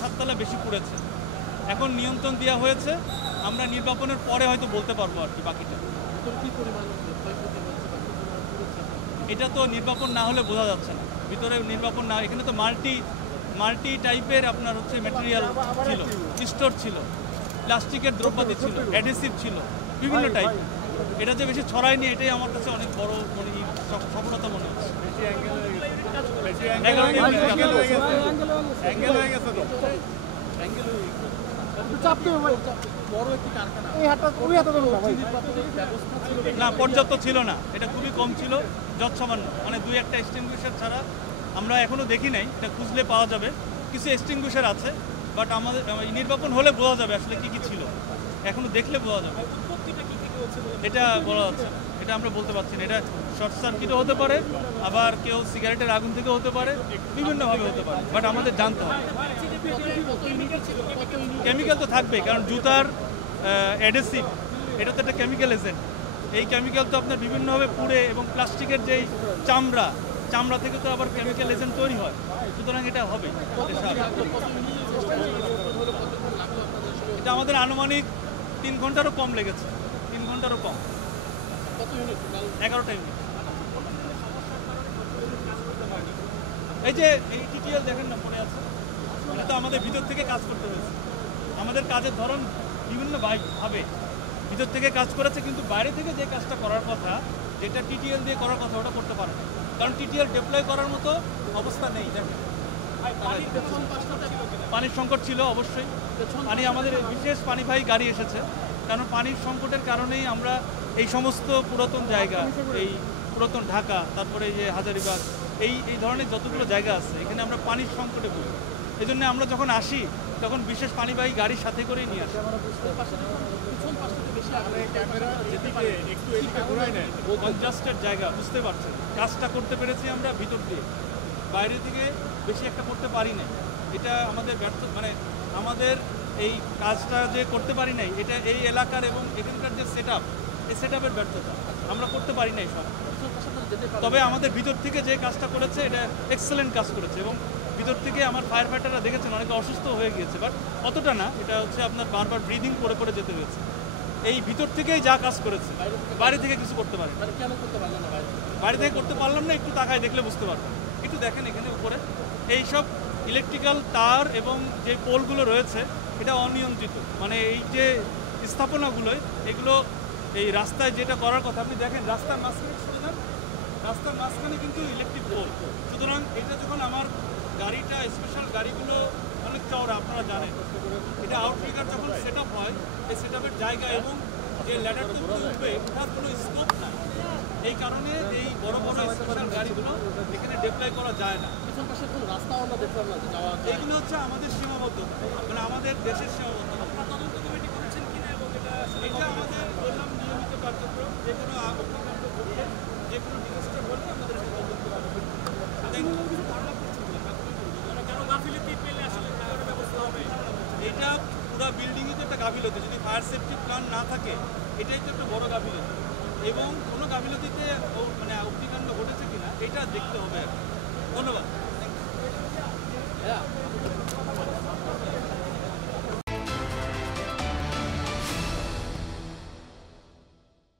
6 তলা বেশি পুড়েছে। এখন নিয়ন্ত্রণ দেওয়া হয়েছে, আমরা নির্বাপনের পরে হয়তো বলতে পারবো আর কি বাকিটা। এটা তো নির্বাপন না হলে বোঝা যাচ্ছে না, ভিতরে নির্বাপন না। এখানে তো মাল্টি টাইপের আপনার হচ্ছে ম্যাটেরিয়াল ছিল, স্টোর ছিল, প্লাস্টিকের দ্রব্যাদি ছিল, অ্যাডহেসিভ ছিল, বিভিন্ন টাইপ। এটা যে বেশি ছড়ায়নি, এটাই আমার কাছে অনেক বড় সফলতা মনে হচ্ছে। না, পর্যাপ্ত ছিল না, এটা খুবই কম ছিল, যৎসামান্য, মানে 2-1টা এক্সটিংগুইশার ছাড়া আমরা এখনো দেখি নাই। এটা খুঁজলে পাওয়া যাবে, কিছু এক্সটিংগুইশার আছে, বাট আমাদের নির্বাপন হলে বোঝা যাবে আসলে কি কি ছিল, এখনো দেখলে বোঝা যাবে। এটা বলা যাচ্ছে না, এটা আমরা বলতে পারছি না। এটা শর্ট সার্কিটও হতে পারে, আবার কেউ সিগারেটের আগুন থেকে হতে পারে, বিভিন্নভাবে হতে পারে, বাট আমাদের জানতে হবে। কেমিক্যাল তো থাকবে, কারণ জুতার অ্যাডহেসিভ এটা তো একটা কেমিক্যাল এজেন্ট। এই কেমিক্যাল তো আপনার বিভিন্নভাবে পুড়ে, এবং প্লাস্টিকের যেই চামড়া থেকে তো আবার কেমিক্যাল এজেন্ট তৈরি হয়, সুতরাং এটা হবে। এটা আমাদের আনুমানিক 3 ঘন্টারও কম লেগেছে, 3 ঘন্টারও কম। 11টা ইউনিট। এই যে এই টিটিএল দেখেন না পড়ে আছে, এটা তো আমাদের ভিতর থেকে কাজ করতে হয়েছে। আমাদের কাজের ধরন বিভিন্ন ভাবে ভিতর থেকে কাজ করেছে, কিন্তু বাইরে থেকে যে কাজটা করার কথা, যেটা টিটিএল দিয়ে করার কথা, ওটা করতে পারে না, কারণ টিটিএল ডিপ্লয় করার মতো অবস্থা নেই। দেখেন পানির সংকট ছিল, অবশ্যই পানি, আমাদের বিশেষ পানিবাহী গাড়ি এসেছে, কারণ পানির সংকটের কারণেই আমরা এই সমস্ত পুরাতন জায়গা, এই পুরাতন ঢাকা, তারপরে এই যে হাজারীবাগ, এই ধরনের যতগুলো জায়গা আছে, এখানে আমরা পানির সংকটে পড়ি। এই জন্য আমরা যখন আসি তখন বিশেষ পানিবাহী গাড়ির সাথে করেই নিয়ে আসি। কনজাস্টেড জায়গা, বুঝতে পারছেন, কাজটা করতে পেরেছি আমরা ভিতর দিয়ে, বাইরে থেকে বেশি একটা করতে পারি নাই। এটা আমাদের ব্যর্থ, মানে আমাদের এই কাজটা যে করতে পারি নাই, এটা এই এলাকার এবং এখানকার যে এই সেট আপের ব্যর্থতা, আমরা করতে পারি নাই সব। তবে আমাদের ভিতর থেকে যে কাজটা করেছে, এটা এক্সেলেন্ট কাজ করেছে, এবং ভিতর থেকে আমার ফায়ার ফাইটাররা দেখেছেন অনেকে অসুস্থ হয়ে গিয়েছে, বাট অতটা না। এটা হচ্ছে আপনার বারবার ব্রিদিং করে যেতে হয়েছে। এই ভিতর থেকেই যা কাজ করেছে, বাইরে থেকে কিছু করতে পারি। বাইরে থেকে করতে পারলাম না, একটু তাকায় দেখলে বুঝতে পারবেন। একটু দেখেন এখানে উপরে এইসব ইলেকট্রিক্যাল তার এবং যে পোলগুলো রয়েছে, এটা অনিয়ন্ত্রিত, মানে এই যে স্থাপনাগুলোয়, এগুলো এই রাস্তায় যেটা করার কথা, আপনি দেখেন রাস্তার মাঝখানে চলে যান, রাস্তার মাঝখানে কিন্তু ইলেকট্রিক পোল। সুতরাং এটা যখন আমার গাড়িটা, স্পেশাল গাড়িগুলো অনেক চওড়া, আপনারা জানেন, এটা আউটরিগার যখন সেট আপ হয়, এই সেট আপের জায়গা এবং যে ল্যাডারটা উঠবে, তার কোনো স্কোপ নাই। এই কারণে এই বড় স্পেশাল গাড়িগুলো এখানে ডিপ্লয় করা যায় না। এইগুলো হচ্ছে আমাদের সীমাবদ্ধতা, মানে আমাদের দেশের সীমাবদ্ধতা। এটা আমাদের বললাম নিয়মিত কার্যক্রম, যে কোনো অগ্নিকাণ্ড ঘটলে, যে কোনো ডিজাস্টার ঘটলে আমাদের এটা পুরো বিল্ডিংই তো একটা গাফিলতি। যদি ফায়ার সেফটি প্ল্যান না থাকে, এটাই তো একটা বড় গাফিলতি, এবং কোনো গাফিলতিতে মানে অগ্নিকাণ্ড ঘটেছে কিনা এটা দেখতে হবে। ধন্যবাদ।